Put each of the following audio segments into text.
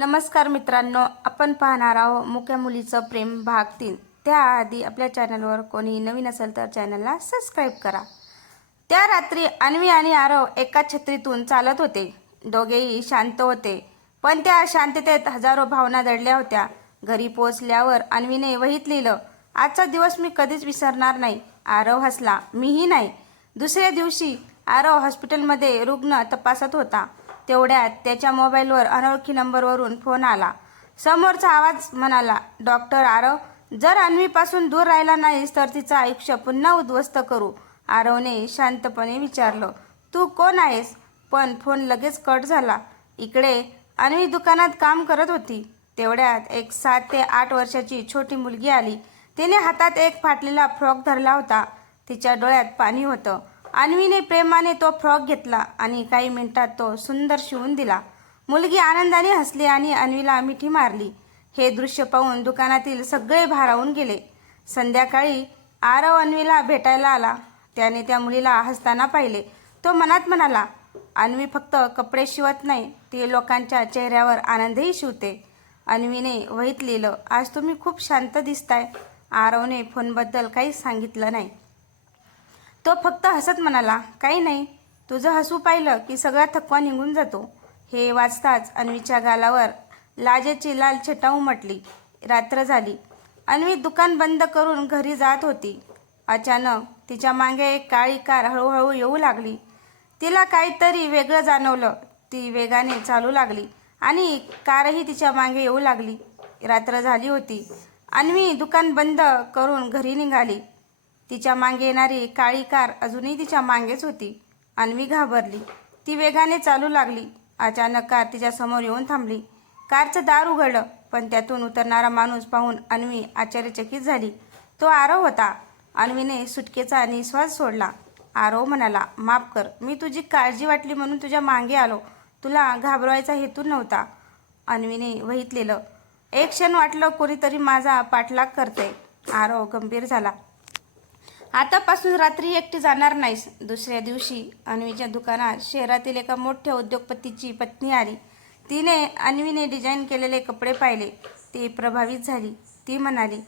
नमस्कार मित्रांनो, आपण पाहणार आहोत मुक्या मुलीचं प्रेम भाग 3। त्याआधी आपल्या चॅनलवर कोणी नवीन असेल तर चॅनलला सबस्क्राईब करा। त्या रात्री अन्वी आणि आरव एका छत्रीतून चालत होते। दोघेही शांत होते, पण त्या शांततेत हजारो भावना दडल्या होत्या। घरी पोहोचल्यावर अन्वीने वहीत लिहिलं, आजचा दिवस मी कधीच विसरणार नाही। आरव हसला, मीही नाही। दुसऱ्या दिवशी आरव हॉस्पिटलमध्ये रुग्ण तपासत होता। तेवढ्यात त्याच्या मोबाईलवर अनोळखी नंबरवरून फोन आला। समोरचा आवाज म्हणाला, डॉक्टर आरव, जर अन्वीपासून दूर राहिला नाहीस तर तिचं आयुष्य पुन्हा उद्ध्वस्त करू। आरवने शांतपणे विचारलं, तू कोण आहेस? पण फोन लगेच कट झाला। इकडे अन्वी दुकानात काम करत होती। तेवढ्यात एक 7 ते 8 वर्षाची छोटी मुलगी आली। तिने हातात एक फाटलेला फ्रॉक धरला होता। तिच्या डोळ्यात पाणी होतं। अन्वीने प्रेमाने तो फ्रॉक घेतला आणि काही मिनिटात तो सुंदर शिवून दिला। मुलगी आनंदाने हसली आणि अन्वीला मिठी मारली। हे दृश्य पाहून दुकानातील सगळे भारावून गेले। संध्याकाळी आरव अन्वीला भेटायला आला। त्याने त्या मुलीला हसताना पाहिले। तो मनात म्हणाला, अन्वी फक्त कपडे शिवत नाही, ती लोकांच्या चेहऱ्यावर आनंदही शिवते। अन्वीने वहीत लिहिलं, आज तुम्ही खूप शांत दिसताय। आरवने फोनबद्दल काहीच सांगितलं नाही। तो फक्त हसत म्हणाला, काही नाही, तुझं हसू पाहिलं की सगळा थकवा निघून जातो। हे वाचताच अन्वीच्या गालावर लाजेची लाल छटा उमटली। रात्र झाली। अन्वी दुकान बंद करून घरी जात होती। अचानक तिच्या मागे एक काळी कार हळूहळू येऊ लागली। तिला काहीतरी वेगळं जाणवलं। ती वेगाने चालू लागली आणि कारही तिच्या मागे येऊ लागली। रात्र झाली होती। अन्वी दुकान बंद करून घरी निघाली। तिच्या मागे येणारी काळी कार अजूनही तिच्या मागेच होती। अन्वी घाबरली। ती वेगाने चालू लागली। अचानक कार तिच्या समोर येऊन थांबली। कारचं दार उघडलं, पण त्यातून उतरणारा माणूस पाहून अन्वी आश्चर्यचकित झाली। तो आरव होता। अन्वीने सुटकेचा निश्वास सोडला। आरव म्हणाला, माफ कर, मी तुझी काळजी वाटली म्हणून तुझ्या मागे आलो, तुला घाबरवायचा हेतू नव्हता। अन्वीने वहीत लिहिलं, एक क्षण वाटलं कोणीतरी माझा पाठलाग करतंय। आरव गंभीर झाला, आतापासून रात्री एकटी जाणार नाहीस। दुसऱ्या दिवशी अन्वीच्या दुकानात शहरातील एका मोठ्या उद्योगपतीची पत्नी आली। तिने अन्वीने डिझाईन केलेले कपडे पाहिले। ती प्रभावित झाली। ती म्हणाली,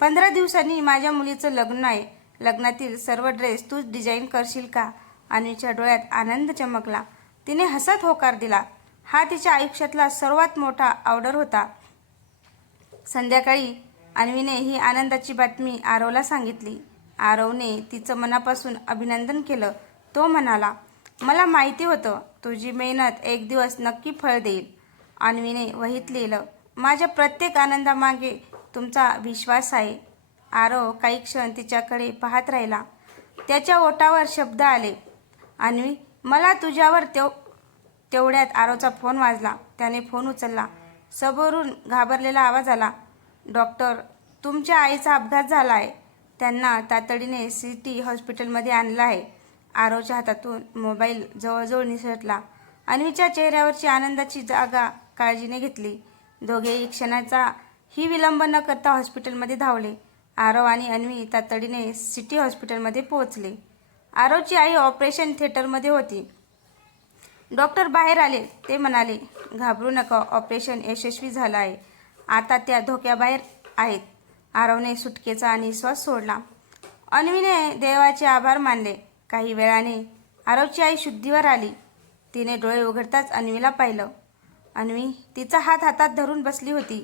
15 दिवसांनी माझ्या मुलीचं लग्न आहे। लग्नातील सर्व ड्रेस तूच डिझाईन करशील का? अन्वीच्या डोळ्यात आनंद चमकला। तिने हसत होकार दिला। हा तिच्या आयुष्यातला सर्वात मोठा ऑर्डर होता। संध्याकाळी अन्वीने ही आनंदाची बातमी आरवला सांगितली। आरवने तिचं मनापासून अभिनंदन केलं। तो म्हणाला, मला माहिती होतं तुझी मेहनत एक दिवस नक्की फळ देईल। अन्वीने वहीत लिहिलं, माझ्या प्रत्येक आनंदामागे तुमचा विश्वास आहे। आरव काही क्षण तिच्याकडे पाहत राहिला। त्याच्या ओठावर शब्द आले, अन्वी, मला तुझ्यावर तेवढ्यात आरवचा फोन वाजला। त्याने फोन उचलला। समोरून घाबरलेला आवाज आला, डॉक्टर, तुमच्या आईचा अपघात झाला आहे। त्यांना तातडीने सिटी हॉस्पिटलमध्ये आणलं आहे। आरवच्या हातातून मोबाईल जवळजवळ निसटला। अन्वीच्या चेहऱ्यावरची आनंदाची जागा काळजीने घेतली। दोघेही क्षणाचाही विलंब न करता हॉस्पिटलमध्ये धावले। आरव आणि अन्वी तातडीने सिटी हॉस्पिटलमध्ये पोहोचले। आरवची आई ऑपरेशन थिएटरमध्ये होती। डॉक्टर बाहेर आले। ते म्हणाले, घाबरू नका, ऑपरेशन यशस्वी झालं आहे। आता त्या धोक्याबाहेर आहेत। आरवने सुटकेचा निश्वास सोडला। अन्वीने देवाचे आभार मानले। काही वेळाने आरवची आई शुद्धीवर आली। तिने डोळे उघडताच अन्वीला पाहिलं। अन्वी तिचा हात हातात धरून बसली होती।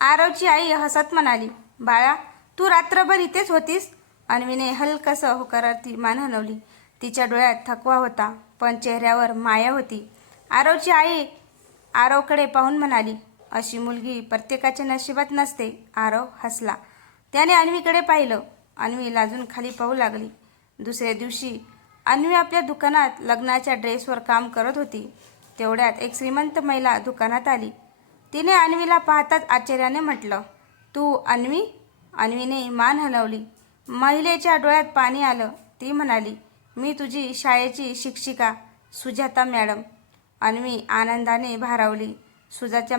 आरवची आई हसत म्हणाली, बाळा, तू रात्रभर इथेच होतीस? अन्वीने हलकसं होकारार्थी मान हलवली। तिच्या डोळ्यात थकवा होता, पण चेहऱ्यावर माया होती। आरवची आई आरवकडे पाहून म्हणाली, अशी मुलगी प्रत्येकाच्या नशिबात नसते। आरव हसला। त्याने अन्वीकडे पाहिलं। अन्वी लाजून खाली पाहू लागली। दुसऱ्या दिवशी अन्वी आपल्या दुकानात लग्नाच्या ड्रेसवर काम करत होती। तेवढ्यात एक श्रीमंत महिला दुकानात आली। तिने अन्वीला पाहताच आश्चर्याने म्हटलं, तू अन्वी? अन्वीने मान हलवली। महिलेच्या डोळ्यात पाणी आलं। ती म्हणाली, मी तुझी शाळेची शिक्षिका सुजाता मॅडम। अन्वी आनंदाने भारावली। सुजाता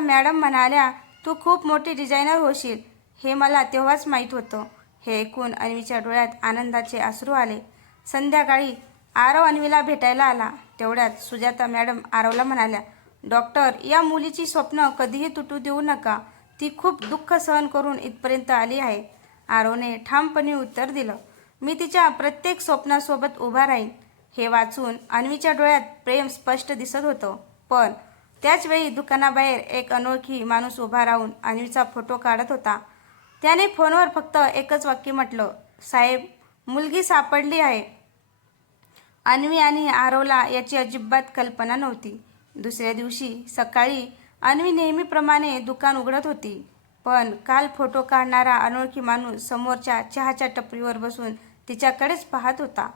मॅडम म्हणाल्या, तू खूप मोठी डिझायनर होशील, हे मला तेव्हाच माहीत होतं। हे ऐकून अन्वीच्या डोळ्यात आनंदाचे अश्रू आले। संध्याकाळी आरव अन्वीला भेटायला आला। तेवढ्यात सुजाता मॅडम आरवला म्हणाल्या, डॉक्टर, या मुलीची स्वप्न कधीही तुटू देऊ नका. ती खूप दुःख सहन करून इथपर्यंत आली आहे. आरवने ठामपणे उत्तर दिलं. मी तिच्या प्रत्येक स्वप्नासोबत उभा राहीन. हे वाचून अन्वीच्या डोळ्यात प्रेम स्पष्ट दिसत होतं. पण त्याच वेळी दुकानाबाहेर एक अनोळखी माणूस उभा राहून अन्वीचा फोटो काढत होता. त्याने फोनवर फक्त एकच वाक्य म्हटलं, साहेब, मुलगी सापडली आहे. अन्वी आणि आरवला याची अजिबात कल्पना नव्हती. दुसऱ्या दिवशी सकाळी अन्वी नेहमीप्रमाणे दुकान उघडत होती. पण काल फोटो काढणारा अनोळखी माणूस समोरच्या चहाच्या टपरीवर बसून तिच्याकडेच पाहत होता.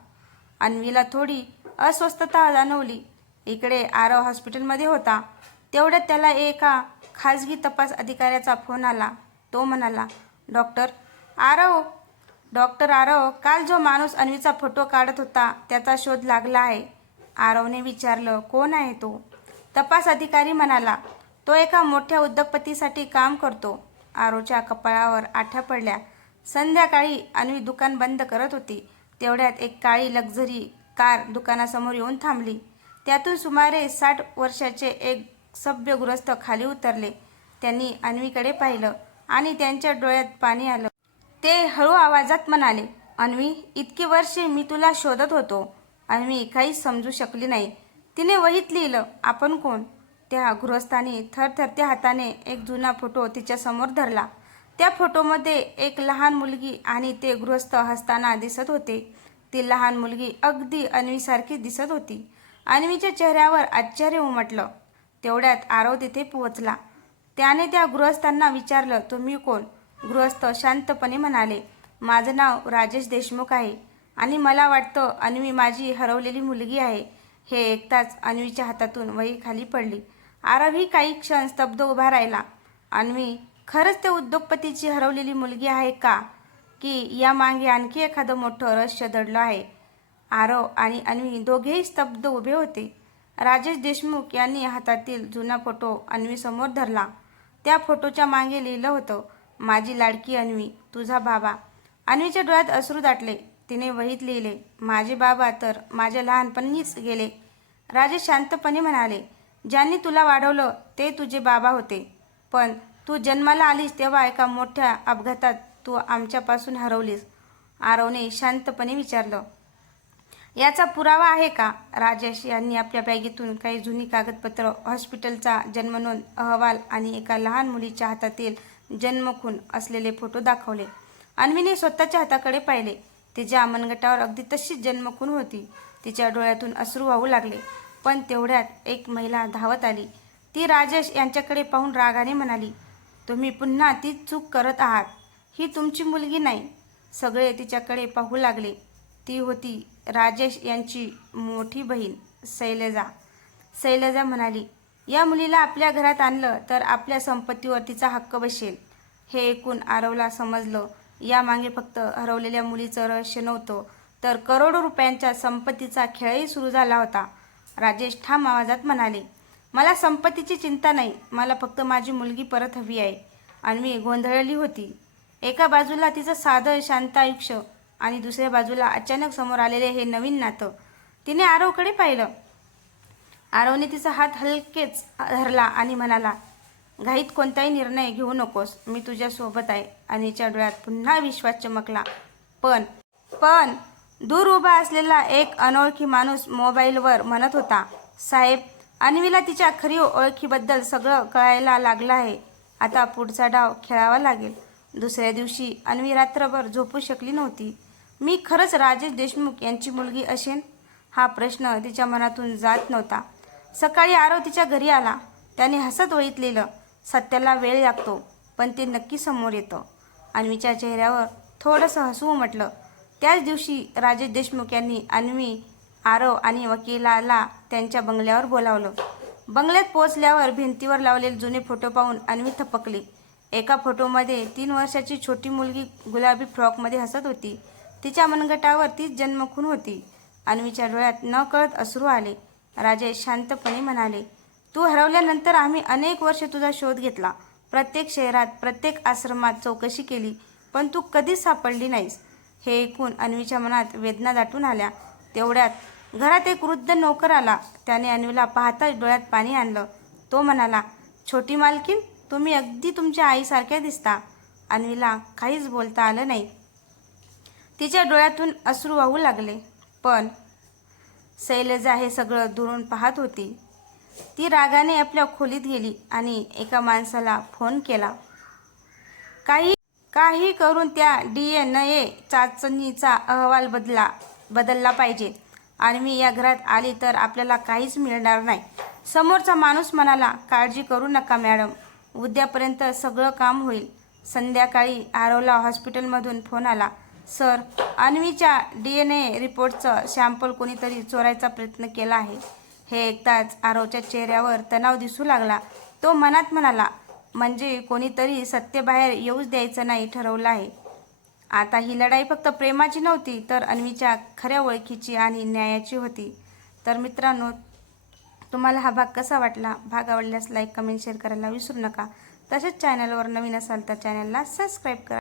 अन्वीला थोडी अस्वस्थता जाणवली. इकडे आरव हॉस्पिटलमध्ये होता. तेवढ्यात त्याला एका खाजगी तपास अधिकाऱ्याचा फोन आला. तो म्हणाला, डॉक्टर आरव, काल जो माणूस अन्वीचा फोटो काढत होता त्याचा शोध लागला आहे. आरवने विचारलं, कोण आहे तो? तपास अधिकारी म्हणाला, तो एका मोठ्या उद्योगपतीसाठी काम करतो. आरवच्या कपाळावर आठ्या पडल्या. संध्याकाळी अन्वी दुकान बंद करत होती. तेवढ्यात एक काळी लक्झरी कार दुकानासमोर येऊन थांबली. त्यातून सुमारे 60 वर्षाचे एक सभ्य गृहस्थ खाली उतरले. त्यांनी अन्वीकडे पाहिलं आणि त्यांच्या डोळ्यात पाणी आलं. ते हळू आवाजात म्हणाले, अन्वी, इतकी वर्षे मी तुला शोधत होतो. अन्वी काहीच समजू शकली नाही. तिने वहीत लिहिलं, आपण कोण? त्या गृहस्थाने थरथरत्या हाताने एक जुना फोटो तिच्यासमोर धरला. त्या फोटोमध्ये एक लहान मुलगी आणि ते गृहस्थ हसताना दिसत होते. ती लहान मुलगी अगदी अन्वीसारखी दिसत होती. अन्वीच्या चेहऱ्यावर आश्चर्य उमटलं. तेवढ्यात आरव तिथे पोहोचला. त्याने त्या गृहस्थांना विचारलं, तुम्ही कोण? गृहस्थ शांतपणे म्हणाले, माझं नाव राजेश देशमुख आहे आणि मला वाटतं अन्वी माझी हरवलेली मुलगी आहे. हे ऐकताच अन्वीच्या हातातून वही खाली पडली. आरवही काही क्षण स्तब्ध उभा राहिला. अन्वी खरंच त्या उद्योगपतीची हरवलेली मुलगी आहे का? की यामागे आणखी एखादं मोठं रहस्य दडलं आहे? आरव आणि अन्वी दोघेही स्तब्ध उभे होते. राजेश देशमुख यांनी हातातील जुना फोटो अन्वीसमोर धरला. त्या फोटोच्या मागे लिहिलं होतं, माझी लाडकी अन्वी, तुझा बाबा. अन्वीच्या डोळ्यात अश्रू दाटले. तिने वहीत लिहिले, माझे बाबा तर माझ्या लहानपणीच गेले. राजेश शांतपणे म्हणाले, ज्यांनी तुला वाढवलं ते तुझे बाबा होते. पण तू जन्माला आलीस तेव्हा एका मोठ्या अपघातात तू आमच्यापासून हरवलीस. आरवने शांतपणे विचारलं, याचा पुरावा आहे का? राजेश यांनी आपल्या बॅगेतून काही जुनी कागदपत्र, हॉस्पिटलचा जन्मनोंद अहवाल आणि एका लहान मुलीच्या हातातील जन्मखून असलेले फोटो दाखवले. अन्वीने स्वतःच्या हाताकडे पाहिले. तिच्या मनगटावर अगदी तशीच जन्मखून होती. तिच्या डोळ्यातून अश्रू वाहू लागले. पण तेवढ्यात एक महिला धावत आली. ती राजेश यांच्याकडे पाहून रागाने म्हणाली, तुम्ही पुन्हा तीच चूक करत आहात. ही तुमची मुलगी नाही. सगळे तिच्याकडे पाहू लागले. ती होती राजेश यांची मोठी बहीण शैलजा. शैलजा म्हणाली, या मुलीला आपल्या घरात आणलं तर आपल्या संपत्तीवर तिचा हक्क बसेल. हे ऐकून आरवला समजलं, यामागे फक्त हरवलेल्या मुलीचं रहस्य नव्हतं, तर करोडो रुपयांच्या संपत्तीचा खेळही सुरू झाला होता. राजेश ठाम आवाजात म्हणाले, मला संपत्तीची चिंता नाही, मला फक्त माझी मुलगी परत हवी आहे. अन्वी गोंधळली होती. एका बाजूला तिचं साधं शांत आयुष्य आणि दुसऱ्या बाजूला अचानक समोर आलेले हे नवीन नातं. तिने आरवकडे पाहिलं. आरवने तिचा हात हलकेच धरला आणि म्हणाला, घाईत कोणताही निर्णय घेऊ नकोस, मी तुझ्या सोबत आहे. अन्वीच्या डोळ्यात पुन्हा विश्वास चमकला. पण दूर उभा असलेला एक अनोळखी माणूस मोबाईलवर म्हणत होता, साहेब, अन्वीला तिच्या खरी ओळखीबद्दल सगळं कळायला लागलं आहे. आता पुढचा डाव खेळावा लागेल. दुसऱ्या दिवशी अन्वी रात्रभर झोपू शकली नव्हती. मी खरंच राजेश देशमुख यांची मुलगी असेन? हा प्रश्न तिच्या मनातून जात नव्हता. सकाळी आरव तिच्या घरी आला. त्याने हसत वहीत लिहिलं, सत्याला वेळ लागतो पण ते नक्की समोर येतं. अन्वीच्या चेहऱ्यावर थोडंसं हसू उमटलं. त्याच दिवशी राजेश देशमुख यांनी अन्वी, आरव आणि वकिलाला त्यांच्या बंगल्यावर बोलावलं. बंगल्यात पोहोचल्यावर भिंतीवर लावलेले जुने फोटो पाहून अन्वी थपकली. एका फोटोमध्ये 3 वर्षाची छोटी मुलगी गुलाबी फ्रॉकमध्ये हसत होती. तिच्या मनगटावर तीच जन्मखून होती. अन्वीच्या डोळ्यात नकळत अश्रू आले. राजेश शांतपणे म्हणाले, तू हरवल्यानंतर आम्ही अनेक वर्ष तुझा शोध घेतला. प्रत्येक शहरात, प्रत्येक आश्रमात चौकशी केली, पण तू कधीच सापडली नाहीस. हे ऐकून अन्वीच्या मनात वेदना दाटून आल्या. तेवढ्यात घरात एक वृद्ध नोकर आला. त्याने अन्वीला पाहताच डोळ्यात पाणी आणलं. तो म्हणाला, छोटी मालकीण, तुम्ही अगदी तुमच्या आईसारख्या दिसता. अन्वीला काहीच बोलता आलं नाही. तिच्या डोळ्यातून अश्रू वाहू लागले. पण शैलजा हे सगळं दुरून पाहत होती. ती रागाने आपल्या खोलीत गेली आणि एका माणसाला फोन केला. काही करून त्या DNA चाचणीचा अहवाल बदलला पाहिजे. अन्वी या घरात आली तर आपल्याला काहीच मिळणार नाही. समोरचा माणूस म्हणाला, काळजी करू नका मॅडम, उद्यापर्यंत सगळं काम होईल. संध्याकाळी आरवला हॉस्पिटलमधून फोन आला. सर, अन्वीच्या DNA रिपोर्टचं सॅम्पल कोणीतरी चोरायचा प्रयत्न केला आहे. हे ऐकताच आरवच्या चेहऱ्यावर तणाव दिसू लागला. तो मनात म्हणाला, म्हणजे कोणीतरी सत्य बाहेर येऊच द्यायचं नाही ठरवलं आहे. आता ही लढाई फक्त प्रेमाची नव्हती, तर अन्वीच्या खऱ्या ओळखीची आणि न्यायाची होती. तर मित्रांनो, तुम्हाला हा भाग कसा वाटला? भाग आवडल्यास लाईक, कमेंट, शेअर करायला विसरू नका. तसेच चॅनलवर नवीन असाल तर चॅनलला सबस्क्राईब करा.